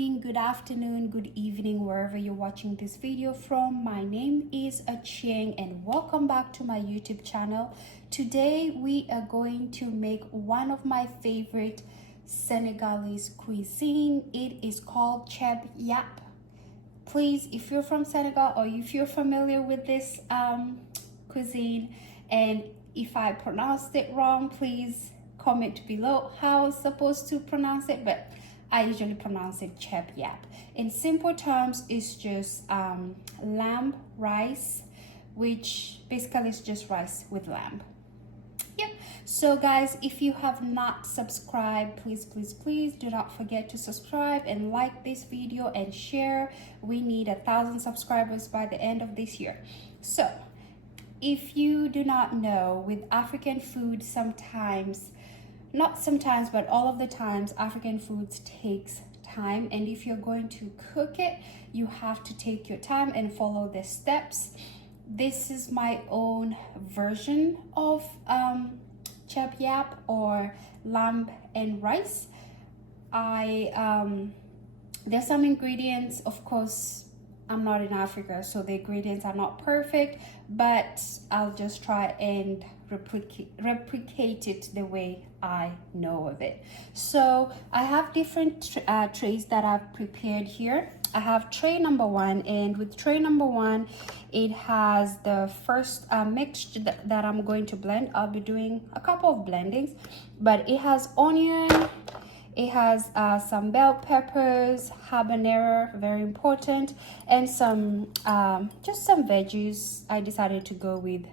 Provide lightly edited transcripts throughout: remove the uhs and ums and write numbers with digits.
morning, good afternoon, good evening, wherever you're watching this video from. My name is Achieng and welcome back to my YouTube channel. Today we are going to make one of my favorite Senegalese cuisine. It is called Thiebou Yapp. Please, if you're from Senegal or if you're familiar with this cuisine, and if I pronounced it wrong, please comment below how I'm supposed to pronounce it, but I usually pronounce it Thiebou Yapp. In simple terms, it's just lamb rice, which basically is just rice with lamb. Yep. So guys, if you have not subscribed, please do not forget to subscribe and like this video and share. We need 1,000 subscribers by the end of this year. So if you do not know, with African food, not sometimes, but all of the times, African foods takes time, and if you're going to cook it, you have to take your time and follow the steps. This is my own version of Thiebou Yapp, or lamb and rice. There's some ingredients, of course, I'm not in Africa, so the ingredients are not perfect, but I'll just try and replicate it the way I know of it. So I have different trays that I've prepared here. I have tray number 1, and with tray number 1, it has the first mixture that I'm going to blend. I'll be doing a couple of blendings, but it has onion, it has some bell peppers, habanero, very important, and some just some veggies. I decided to go with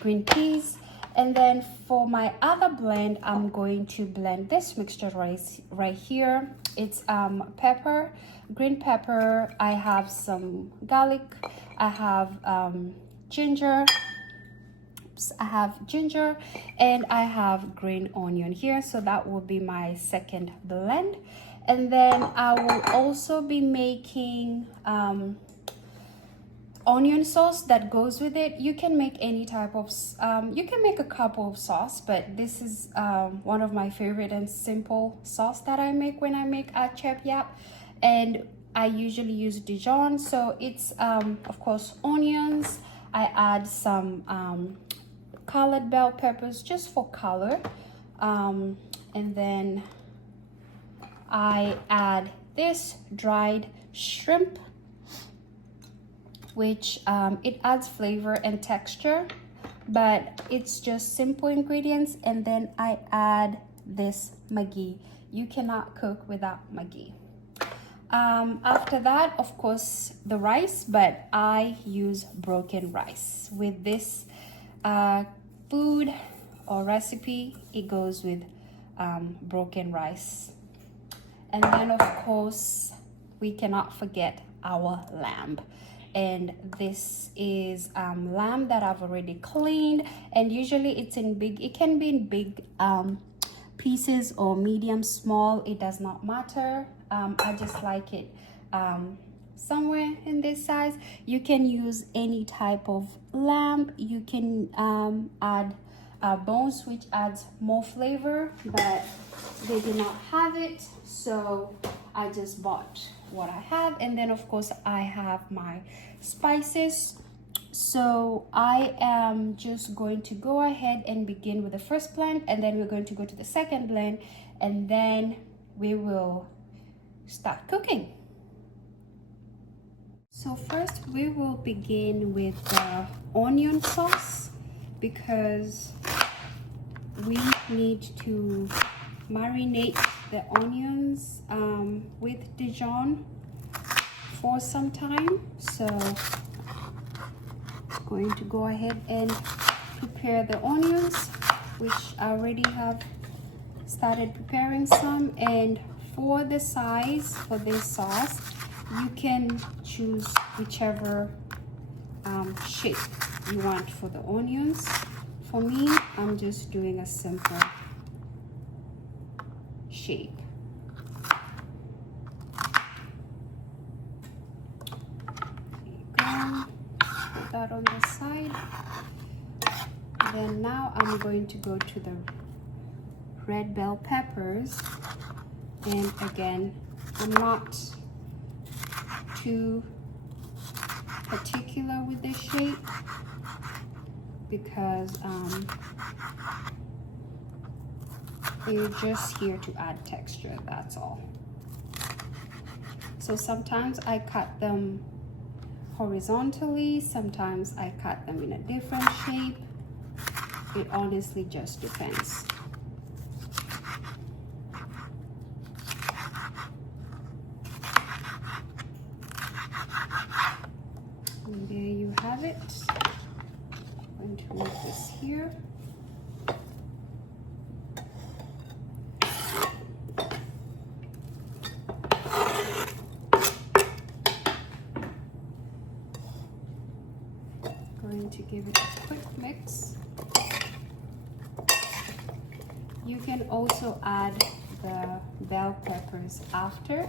green peas. And then for my other blend, I'm going to blend this mixture right here. It's pepper, green pepper, I have some garlic, I have ginger, and I have green onion here. So that will be my second blend. And then I will also be making onion sauce that goes with it. You can make any type of you can make a couple of sauce, but this is one of my favorite and simple sauce that I make when I make a Thiebou Yapp, and I usually use Dijon. So it's of course onions, I add some colored bell peppers just for color, and then I add this dried shrimp, which it adds flavor and texture, but it's just simple ingredients. And then I add this Maggi. You cannot cook without Maggi. After that, of course, the rice, but I use broken rice. With this food or recipe, it goes with broken rice. And then of course, we cannot forget our lamb. And this is lamb that I've already cleaned, and usually it can be in big pieces or medium small, it does not matter. I just like it somewhere in this size. You can use any type of lamb. You can add bones, which adds more flavor, but they did not have it, so I just bought what I have. And then of course I have my spices. So I am just going to go ahead and begin with the first blend, and then we're going to go to the second blend, and then we will start cooking. So first we will begin with the onion sauce, because we need to marinate the onions with Dijon for some time. So I'm going to go ahead and prepare the onions, which I already have started preparing some. And for the size for this sauce, you can choose whichever shape you want for the onions. For me, I'm just doing a simple shape. There you go. Put that on the side. Then now I'm going to go to the red bell peppers, and again I'm not too particular with the shape because we're just here to add texture, that's all. So sometimes I cut them horizontally, sometimes I cut them in a different shape. It honestly just depends. And there you have it. I'm going to move this here. Going to give it a quick mix. You can also add the bell peppers after,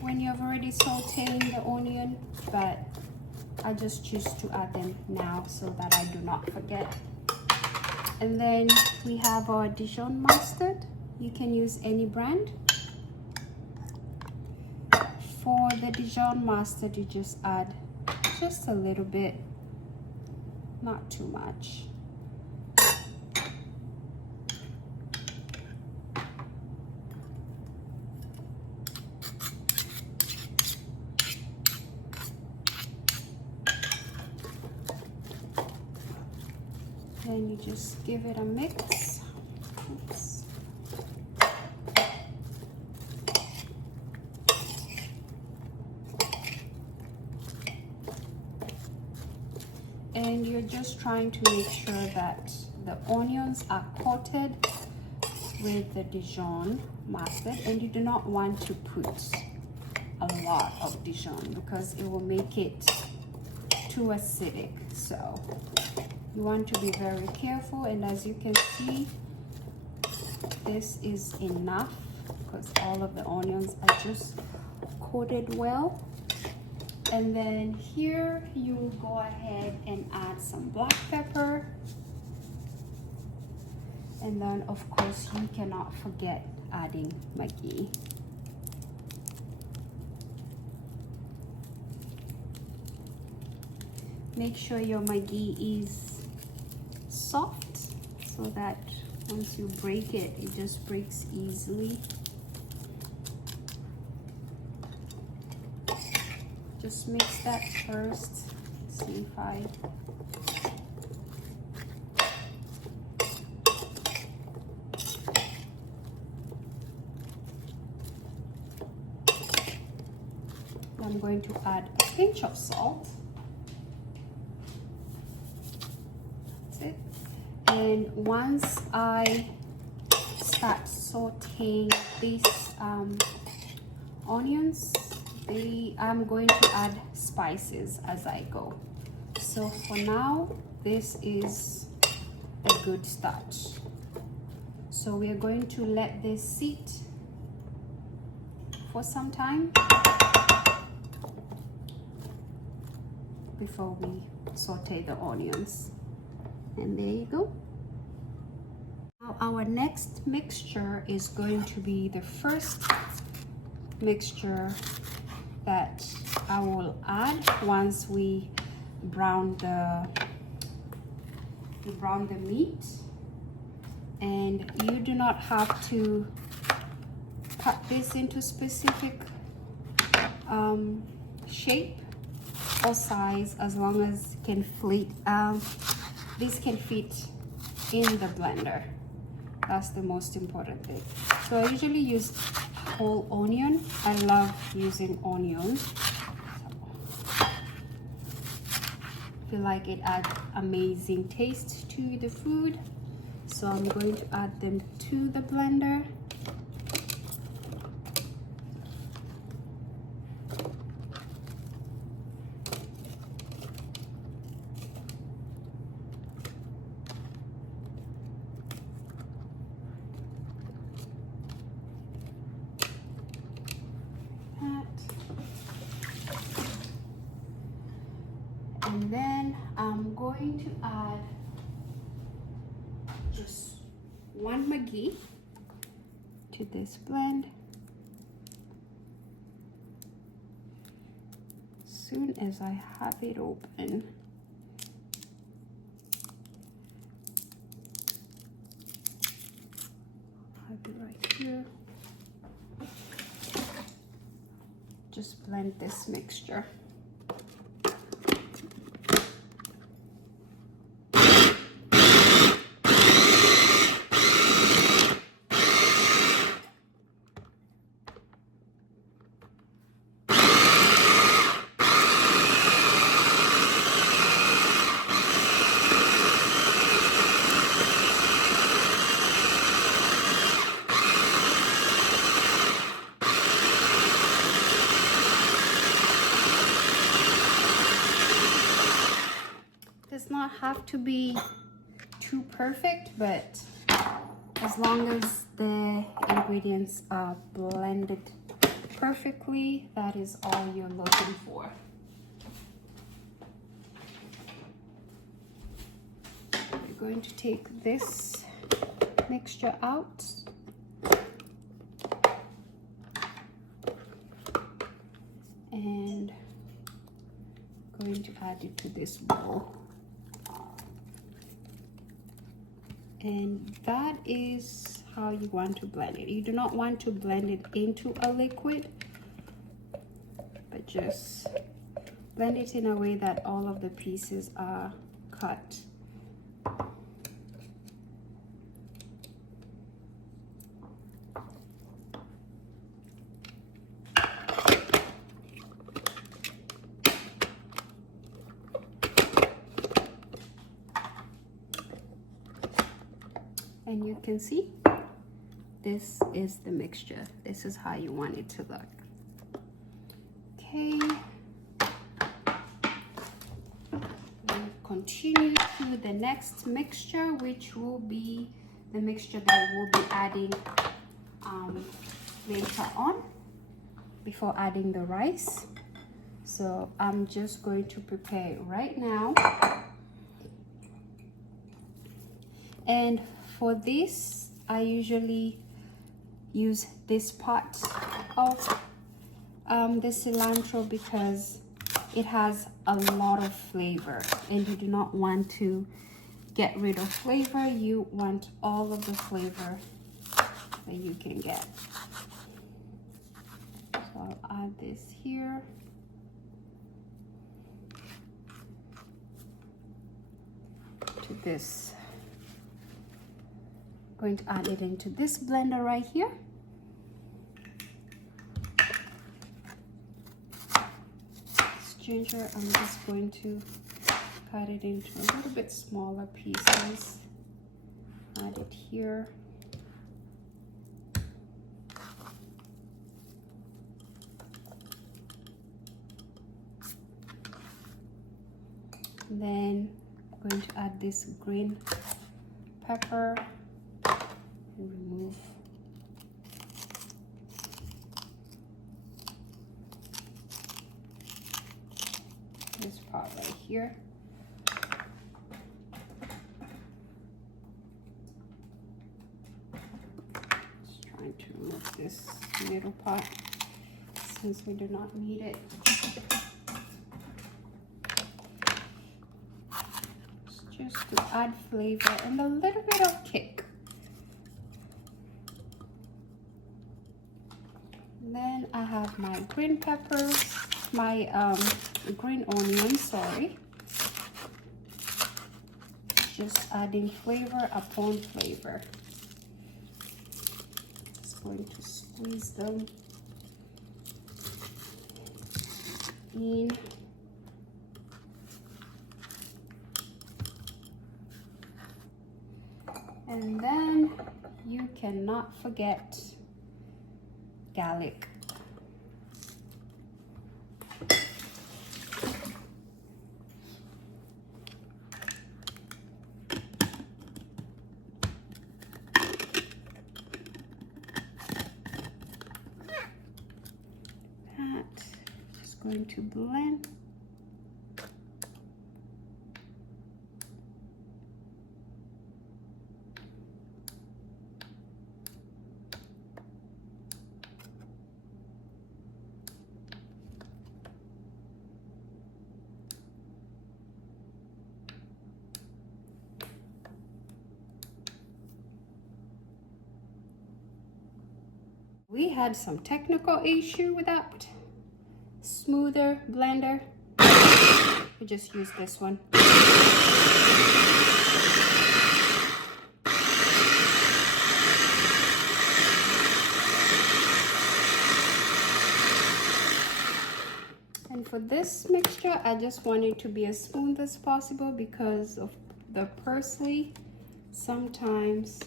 when you've already sauteed the onion, but I just choose to add them now so that I do not forget. And then we have our Dijon mustard. You can use any brand. For the Dijon mustard, you just add just a little bit, not too much. Then you just give it a mix. Oops. And you're just trying to make sure that the onions are coated with the Dijon mustard, and you do not want to put a lot of Dijon because it will make it too acidic. So you want to be very careful, and as you can see, this is enough because all of the onions are just coated well. And then here you will go ahead and add some black pepper, and then of course you cannot forget adding Maggi. Make sure your Maggi is soft so that once you break it, it just breaks easily. Just mix that first. See if I'm going to add a pinch of salt. That's it. And once I start sauteing these onions, I'm going to add spices as I go. So for now, this is a good start. So we are going to let this sit for some time before we saute the onions. And there you go. Now our next mixture is going to be the first mixture that I will add once we brown the meat. And you do not have to cut this into specific shape or size, as long as it can fit. This can fit in the blender. That's the most important thing. So I usually use whole onion. I love using onions. I feel like it adds amazing taste to the food. So I'm going to add them to the blender. And then I'm going to add just one Maggi to this blend. soon as I have it open. I have it right here. Just blend this mixture. Does not have to be too perfect, but as long as the ingredients are blended perfectly, that is all you're looking for. We're going to take this mixture out. And going to add it to this bowl. And that is how you want to blend it. You do not want to blend it into a liquid, but just blend it in a way that all of the pieces are cut. And you can see this is the mixture. This is how you want it to look. Okay. We'll continue to the next mixture, which will be the mixture that we'll be adding later on before adding the rice. So I'm just going to prepare it right now. And for this, I usually use this pot of the cilantro because it has a lot of flavor, and you do not want to get rid of flavor. You want all of the flavor that you can get. So I'll add this here. To this. Going to add it into this blender right here. This ginger, I'm just going to cut it into a little bit smaller pieces. Add it here. And then I'm going to add this green pepper. Remove this part right here. Just trying to remove this middle part since we do not need it. Just to add flavor and a little bit of kick. Then I have my green peppers, my green onions, sorry. Just adding flavor upon flavor. Just going to squeeze them in. And then you cannot forget garlic. That is going to blend. We had some technical issue with that smoother blender. We just use this one. And for this mixture, I just want it to be as smooth as possible because of the parsley. Sometimes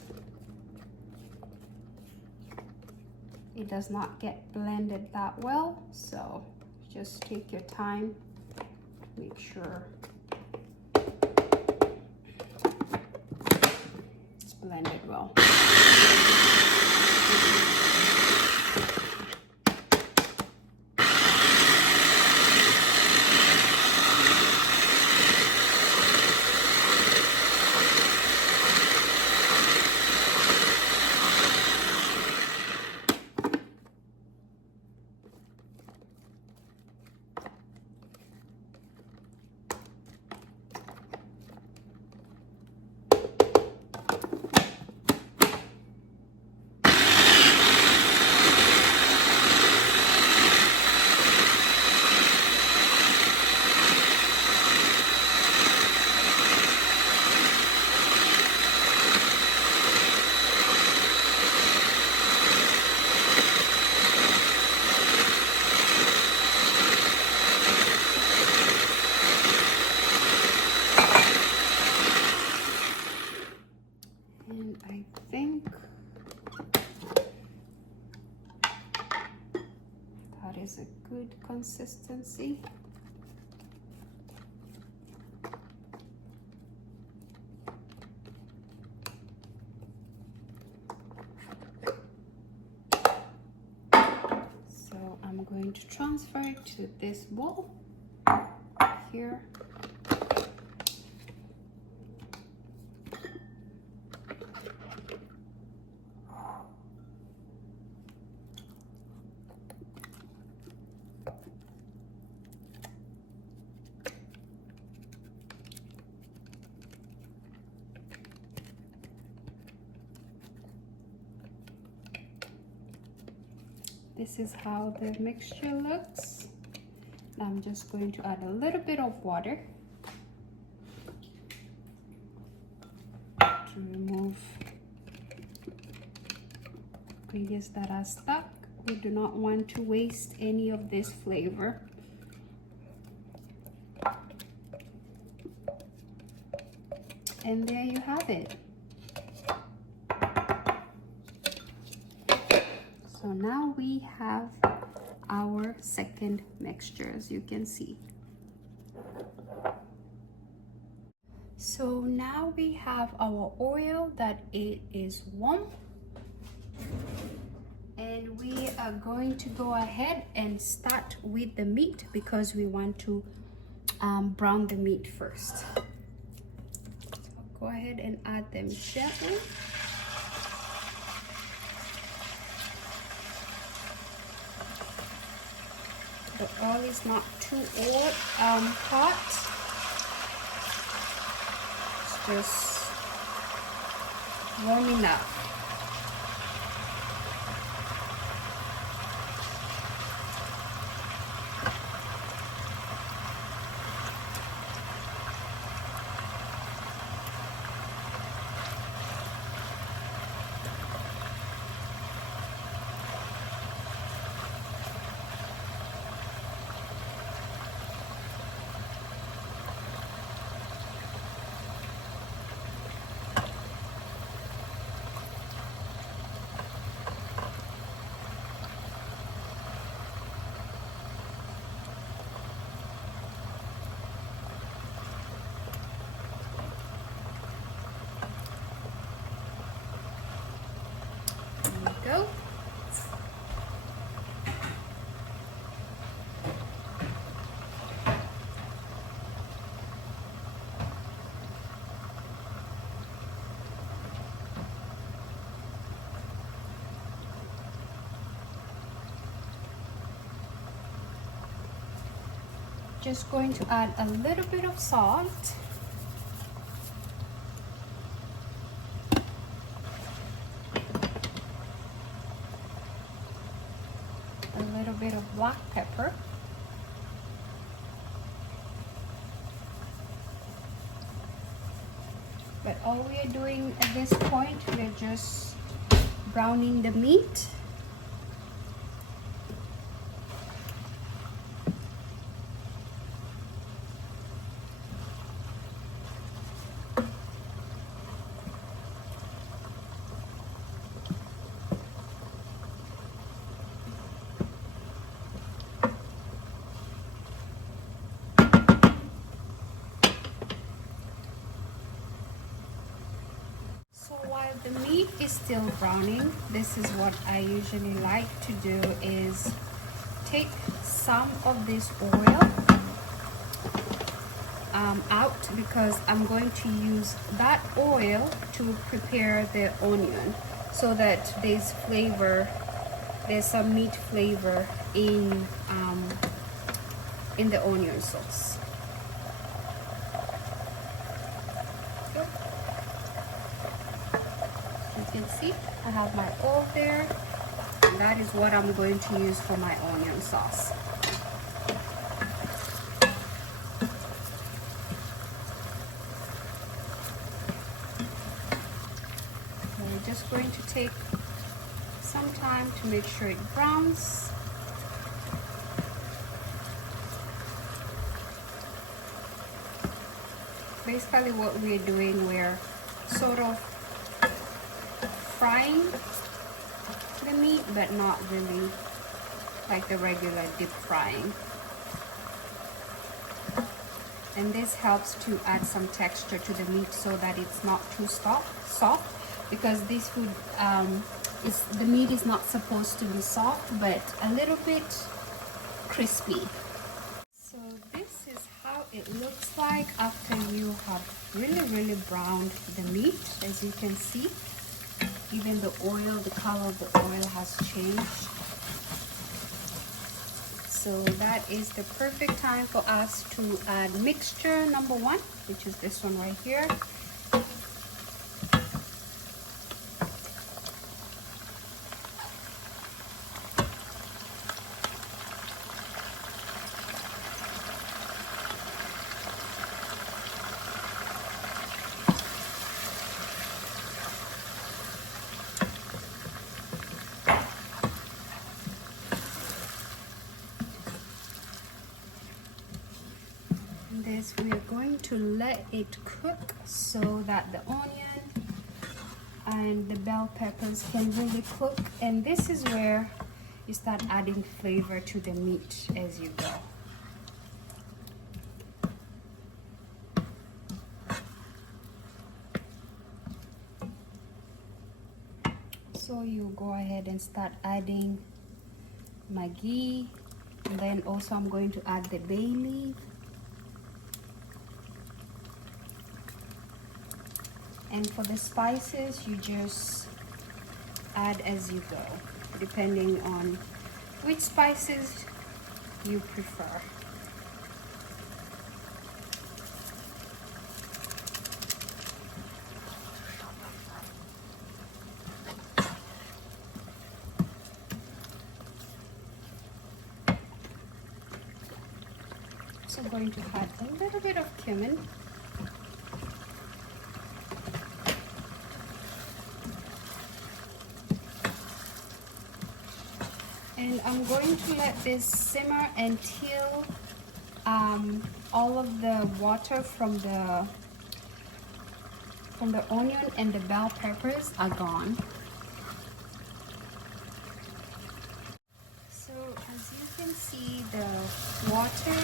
it does not get blended that well, so just take your time, make sure it's blended well. Is a good consistency. So I'm going to transfer it to this bowl here. This is how the mixture looks. I'm just going to add a little bit of water to remove ingredients that are stuck. We do not want to waste any of this flavor. And there you have it. So now we have our second mixture, as you can see. So now we have our oil that it is warm. And we are going to go ahead and start with the meat because we want to brown the meat first. So go ahead and add them gently. The oil is not too hot. It's just warm enough. Go. Just going to add a little bit of salt. a little bit of black pepper. But all we are doing at this point, we're just browning the meat. So while the meat is still browning, this is what I usually like to do, is take some of this oil out, because I'm going to use that oil to prepare the onion, so that there's some meat flavor in the onion sauce. You can see I have my oil there, and that is what I'm going to use for my onion sauce. We're just going to take some time to make sure it browns. Basically what we're doing, we're sort of frying the meat, but not really like the regular deep frying. And this helps to add some texture to the meat so that it's not too soft, because this food the meat is not supposed to be soft, but a little bit crispy. So this is how it looks like after you have really browned the meat. As you can see, even the oil, the color of the oil has changed. So that is the perfect time for us to add mixture number 1, which is this one right here. This we are going to let it cook so that the onion and the bell peppers can really cook, and this is where you start adding flavor to the meat as you go. So you go ahead and start adding my ghee, and then also I'm going to add the bay leaf. And for the spices, you just add as you go, depending on which spices you prefer. So I'm going to add a little bit of cumin. And I'm going to let this simmer until all of the water from the onion and the bell peppers are gone. So as you can see, the water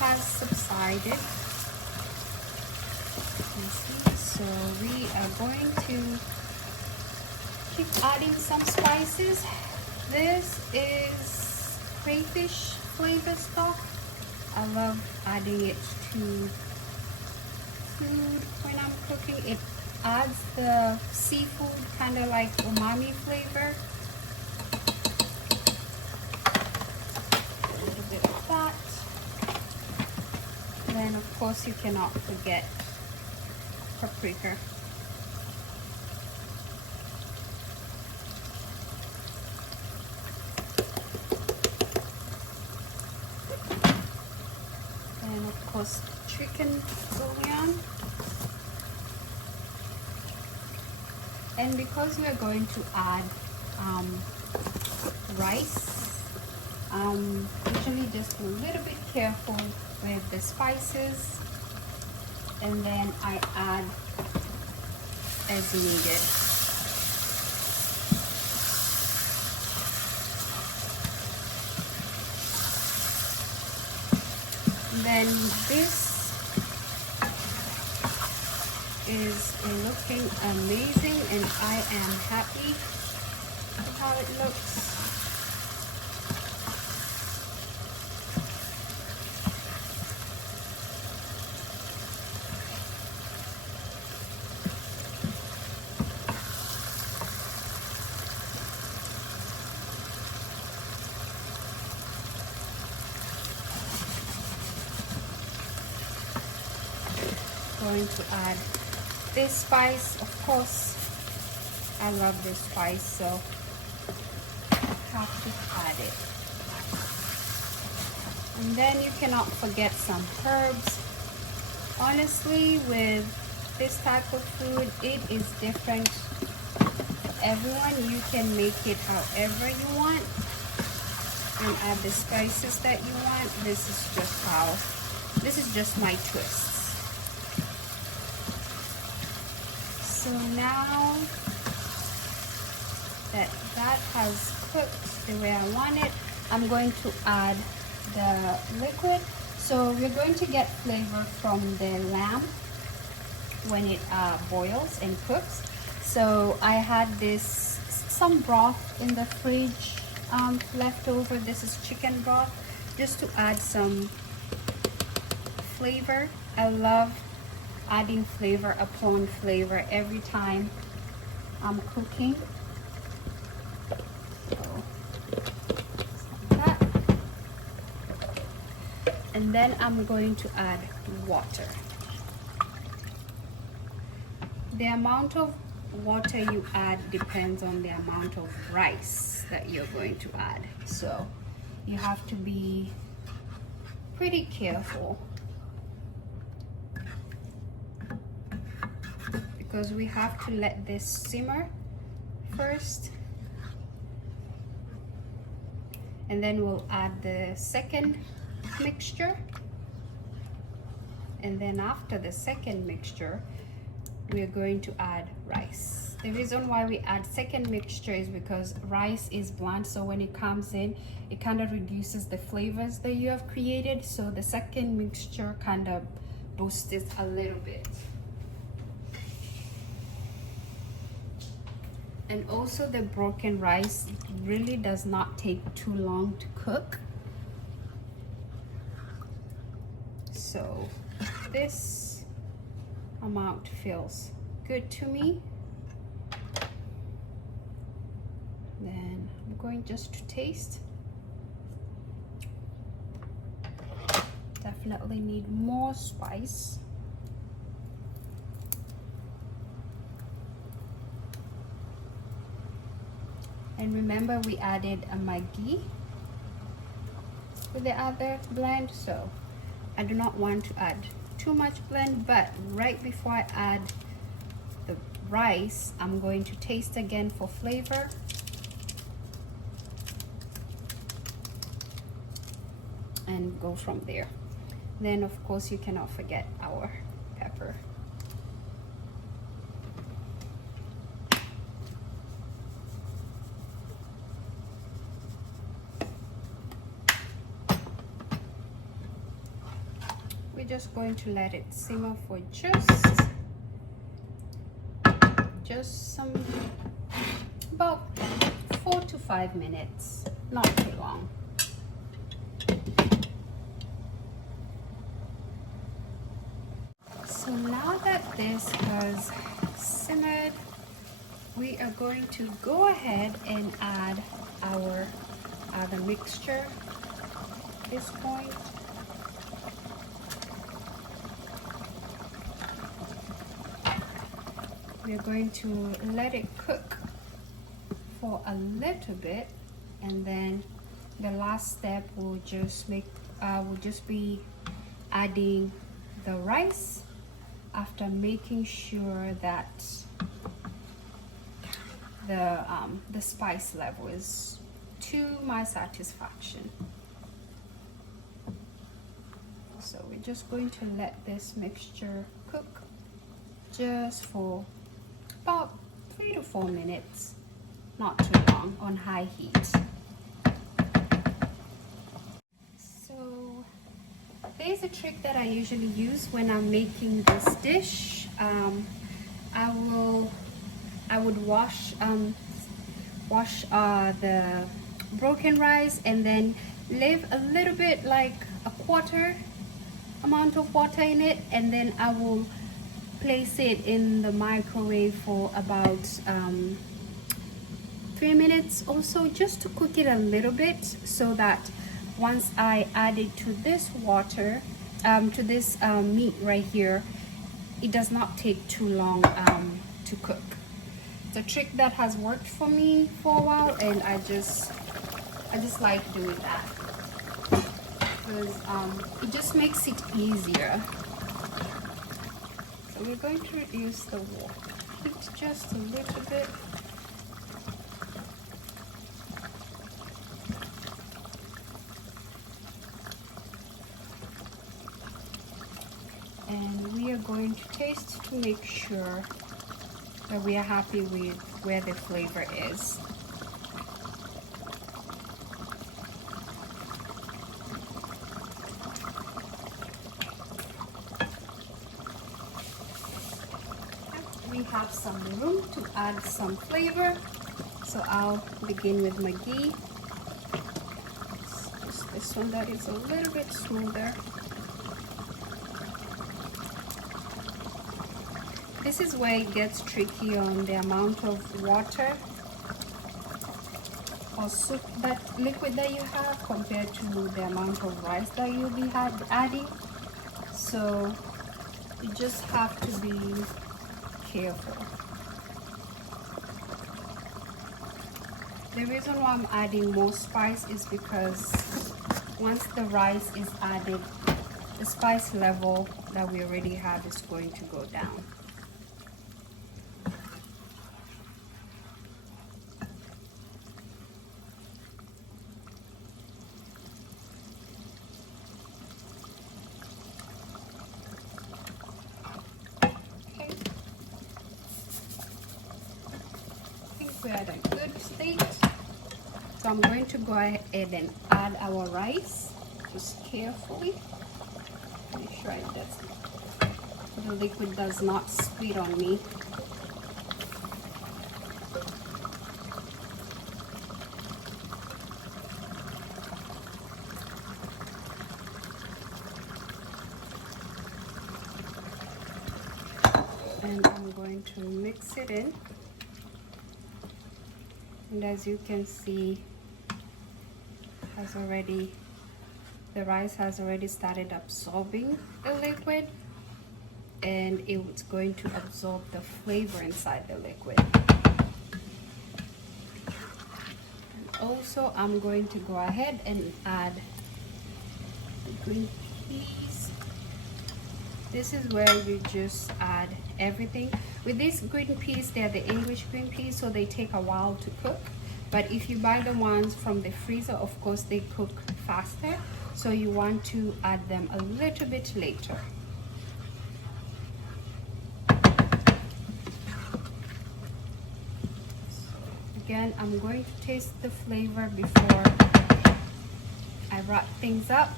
has subsided. You see? So we are going to keep adding some spices. This is crayfish flavor stock. I love adding it to food when I'm cooking. It adds the seafood kind of like umami flavor. A little bit of that. Then of course you cannot forget paprika. course, chicken bouillon. And because we are going to add rice, usually just a little bit careful with the spices, and then I add as needed. Then this is looking amazing, and I am happy with how it looks. Going to add this spice. Of course, I love this spice, so I have to add it. And then you cannot forget some herbs. Honestly, with this type of food, it is different for everyone. You can make it however you want and add the spices that you want. This is just my twist. So now that has cooked the way I want it, I'm going to add the liquid. So we're going to get flavor from the lamb when it boils and cooks. So I had some broth in the fridge left over. This is chicken broth, just to add some flavor. I love adding flavor upon flavor every time I'm cooking. So, like that. And then I'm going to add water. The amount of water you add depends on the amount of rice that you're going to add. So you have to be pretty careful, because we have to let this simmer first, and then we'll add the second mixture, and then after the second mixture we're going to add rice. The reason why we add second mixture is because rice is bland, so when it comes in it kind of reduces the flavors that you have created, so the second mixture kind of boosts it a little bit. And also the broken rice really does not take too long to cook. So this amount feels good to me. Then I'm going just to taste. Definitely need more spice. And remember, we added a Maggi with the other blend, so I do not want to add too much blend, but right before I add the rice, I'm going to taste again for flavor. And go from there. Then of course you cannot forget our pepper. We're just going to let it simmer for about 4 to 5 minutes, not too long. So now that this has simmered, we are going to go ahead and add our other mixture at this point. We're going to let it cook for a little bit, and then the last step will just be adding the rice after making sure that the spice level is to my satisfaction. So we're just going to let this mixture cook just for about 3 to 4 minutes, not too long, on high heat. So there's a trick that I usually use when I'm making this dish. I would wash the broken rice and then leave a little bit, like a quarter amount of water in it, and then I will place it in the microwave for about 3 minutes or so, just to cook it a little bit, so that once I add it to this water, to this meat right here, it does not take too long to cook. It's a trick that has worked for me for a while, and I just like doing that because it just makes it easier. So we're going to reduce the heat just a little bit. And we are going to taste to make sure that we are happy with where the flavor is. We have some room to add some flavor, so I'll begin with my ghee. Just this one that is a little bit smoother. This is where it gets tricky on the amount of water or soup, that liquid that you have, compared to the amount of rice that you'll be adding. So you just have to be careful. The reason why I'm adding more spice is because once the rice is added, the spice level that we already have is going to go down. We're at a good state, so I'm going to go ahead and add our rice, just carefully. Make sure the liquid does not split on me. And I'm going to mix it in. And as you can see, the rice has already started absorbing the liquid, and it's going to absorb the flavor inside the liquid. And also, I'm going to go ahead and add the green peas. This is where you just add everything. With these green peas, they're the English green peas, so they take a while to cook. But if you buy the ones from the freezer, of course they cook faster, so you want to add them a little bit later. Again, I'm going to taste the flavor before I wrap things up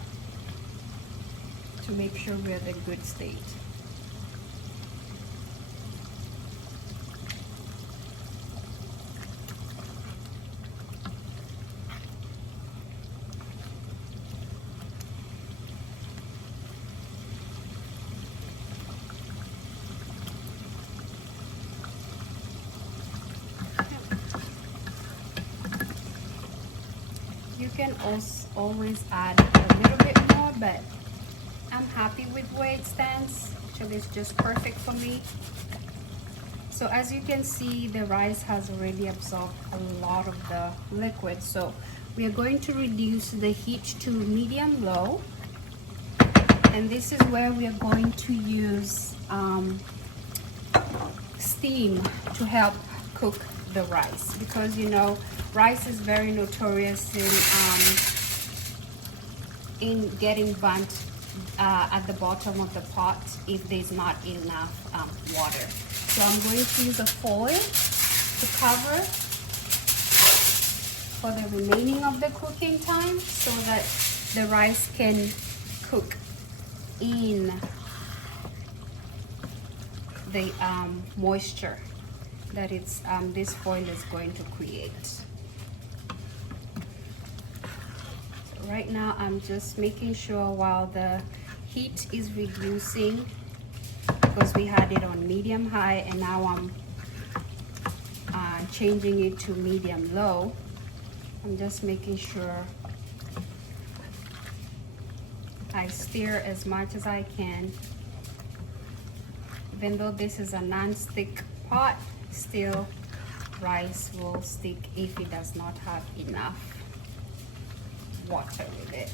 to make sure we're at a good state. You can also always add a little bit more, but I'm happy with where it stands. Actually, it's just perfect for me. So as you can see, the rice has already absorbed a lot of the liquid. So we are going to reduce the heat to medium-low. And this is where we are going to use steam to help cook the rice, because you know rice is very notorious in getting burnt at the bottom of the pot if there's not enough water. So I'm going to use a foil to cover for the remaining of the cooking time so that the rice can cook in the moisture that it's this foil is going to create. So right now I'm just making sure while the heat is reducing, because we had it on medium high and now I'm changing it to medium low. I'm just making sure I stir as much as I can. Even though this is a non-stick pot, still rice will stick if it does not have enough water with it.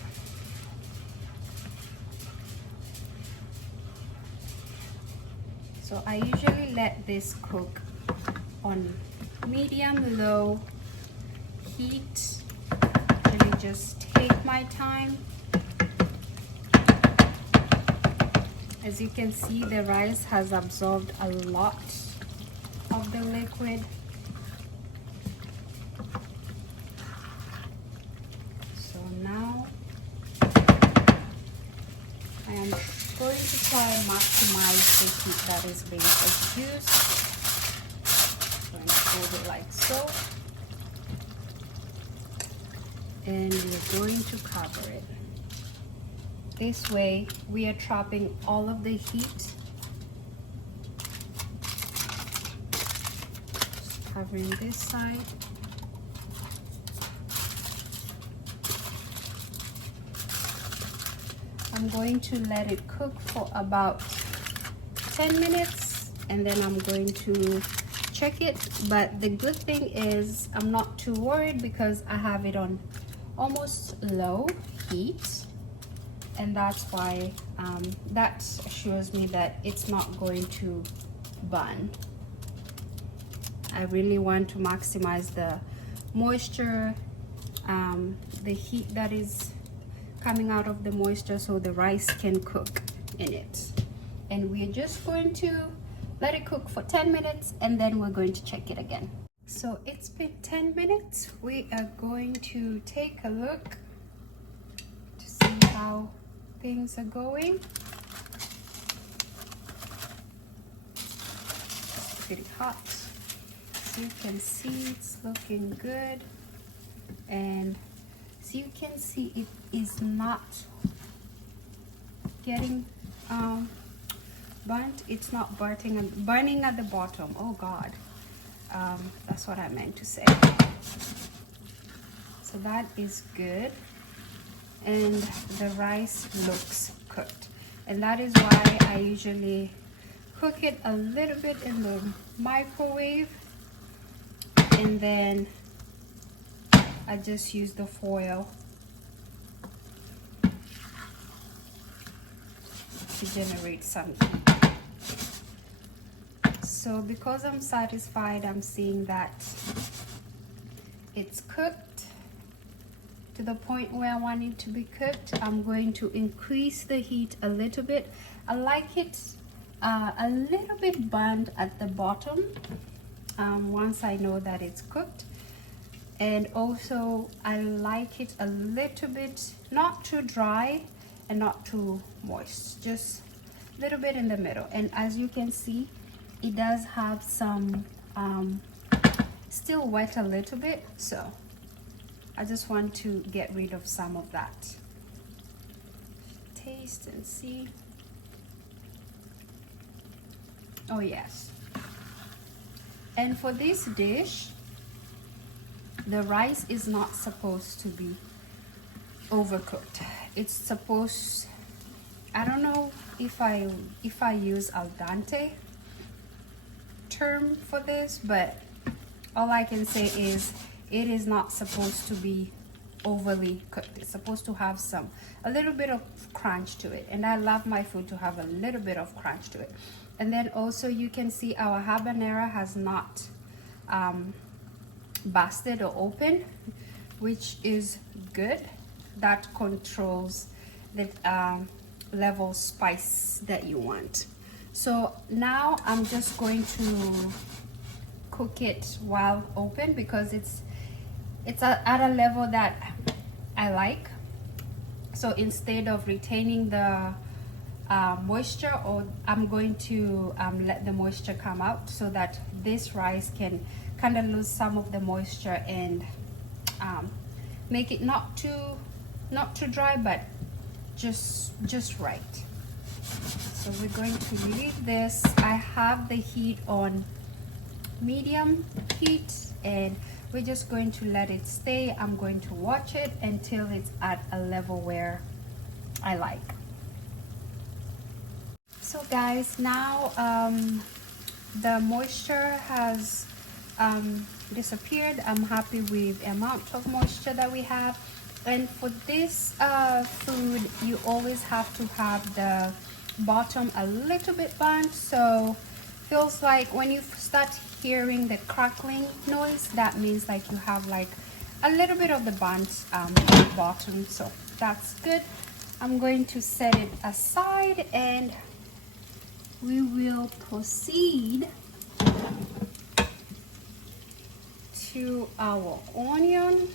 So I usually let this cook on medium low heat. Usually just take my time. As you can see, the rice has absorbed a lot of the liquid. So now I am going to try and maximize the heat that is being produced. So I'm going to hold it like so. And we're going to cover it. This way we are trapping all of the heat. Just covering this side. I'm going to let it cook for about 10 minutes and then I'm going to check it. But the good thing is I'm not too worried because I have it on almost low heat, and that's why that assures me that it's not going to burn. I really want to maximize the moisture, the heat that is coming out of the moisture so the rice can cook in it. And we're just going to let it cook for 10 minutes and then we're going to check it again. So it's been 10 minutes. We are going to take a look to see how things are going. It's pretty hot. So you can see it's looking good. And so you can see it is not getting burnt. It's not burning at the bottom. Oh God. That's what I meant to say. So that is good, and the rice looks cooked, and that is why I usually cook it a little bit in the microwave, and then I just use the foil to generate some heat. So because I'm satisfied, I'm seeing that it's cooked to the point where I want it to be cooked, I'm going to increase the heat a little bit. I like it a little bit burnt at the bottom once I know that it's cooked. And also I like it a little bit, not too dry and not too moist, just a little bit in the middle. And as you can see, it does have some still wet a little bit, so I just want to get rid of some of that. Taste and see. Oh yes. And for this dish, the rice is not supposed to be overcooked. It's supposed, I don't know if I use al dente term for this, but all I can say is it is not supposed to be overly cooked. It's supposed to have a little bit of crunch to it, and I love my food to have a little bit of crunch to it. And then also you can see our habanero has not busted or opened, which is good. That controls the level of spice that you want. So now I'm just going to cook it while open because it's at a level that I like. So instead of retaining the moisture, or I'm going to let the moisture come out so that this rice can kind of lose some of the moisture and make it not too dry, but just right. So we're going to leave this. I have the heat on medium heat, and we're just going to let it stay. I'm going to watch it until it's at a level where I like. So guys, now the moisture has disappeared. I'm happy with the amount of moisture that we have. And for this food, you always have to have the bottom a little bit burnt, so feels like when you start hearing the crackling noise, that means like you have like a little bit of the burnt bottom. So that's good. I'm going to set it aside and we will proceed to our onion.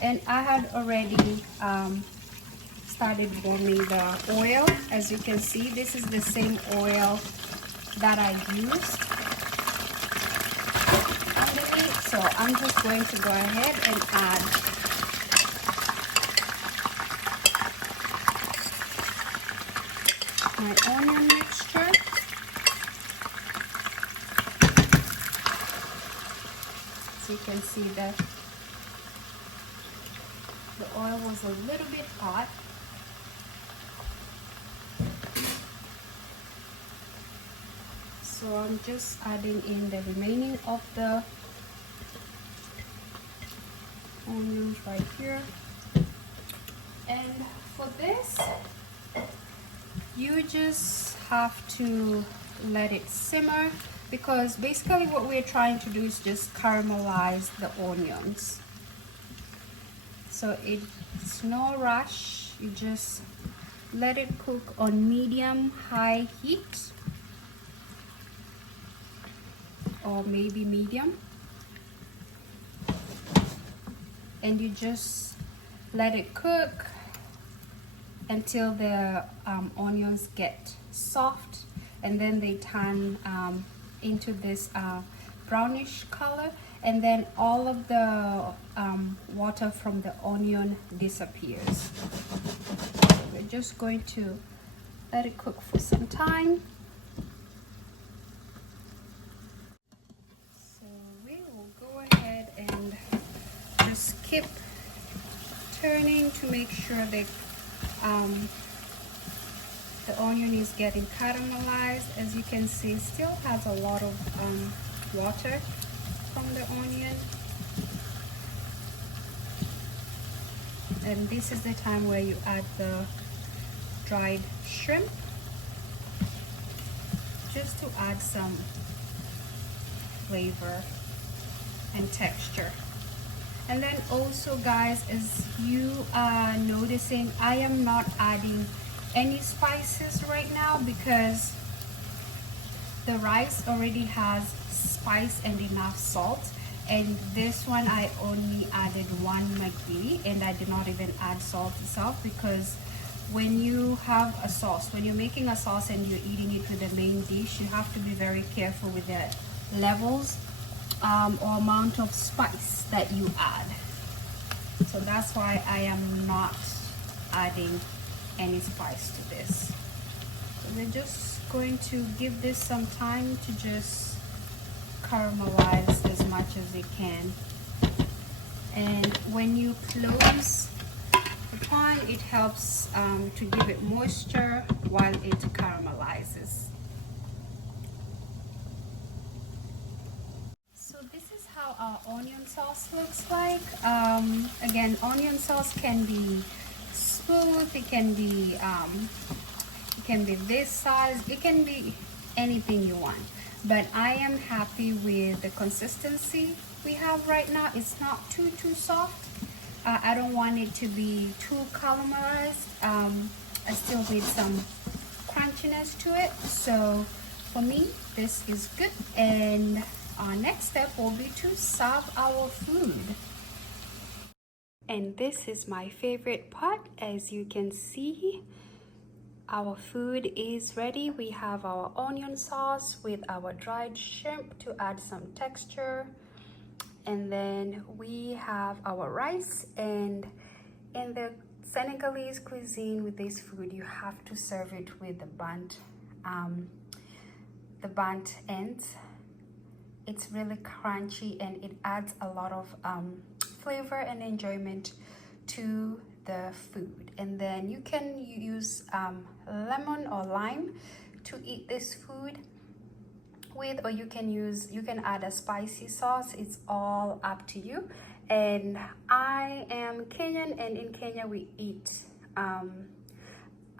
And I had already started warming the oil. As you can see, this is the same oil that I used underneath. So I'm just going to go ahead and add my onion mixture. So you can see that the oil was a little bit hot. So I'm just adding in the remaining of the onions right here. And for this, you just have to let it simmer, because basically what we're trying to do is just caramelize the onions. So it's no rush, you just let it cook on medium-high heat, or maybe medium, and you just let it cook until the onions get soft, and then they turn into this brownish color, and then all of the water from the onion disappears. So we're just going to let it cook for some time. So we will go ahead and just keep turning to make sure that the onion is getting caramelized. As you can see, it still has a lot of water from the onion, and this is the time where you add the dried shrimp, just to add some flavor and texture. And then also guys, as you are noticing, I am not adding any spices right now because the rice already has spice and enough salt, and this one I only added 1 maggi, and I did not even add salt itself, because when you have a sauce, when you're making a sauce and you're eating it with the main dish, you have to be very careful with the levels or amount of spice that you add. So that's why I am not adding any spice to this. So we're just going to give this some time to just caramelize as much as it can. And when you close the pan, it helps to give it moisture while it caramelizes. So this is how how our onion sauce looks like. Again, onion sauce can be smooth, it can be this size, it can be anything you want, but I am happy with the consistency we have right now. It's not too soft. I don't want it to be too caramelized. I still need some crunchiness to it, so for me this is good. And our next step will be to serve our food. And this is my favorite part. As you can see, our food is ready. We have our onion sauce with our dried shrimp to add some texture, and then we have our rice. And in the Senegalese cuisine, with this food you have to serve it with the burnt ends. It's really crunchy and it adds a lot of flavor and enjoyment to the food. And then you can use lemon or lime to eat this food with, or you can add a spicy sauce. It's all up to you. And I am Kenyan, and in Kenya we eat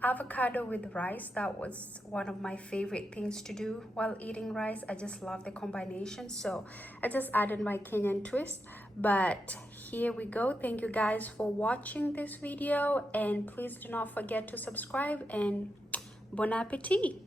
avocado with rice. That was one of my favorite things to do while eating rice. I just love the combination, so I just added my Kenyan twist. But here we go. Thank you guys for watching this video, and please do not forget to subscribe, and bon appetit.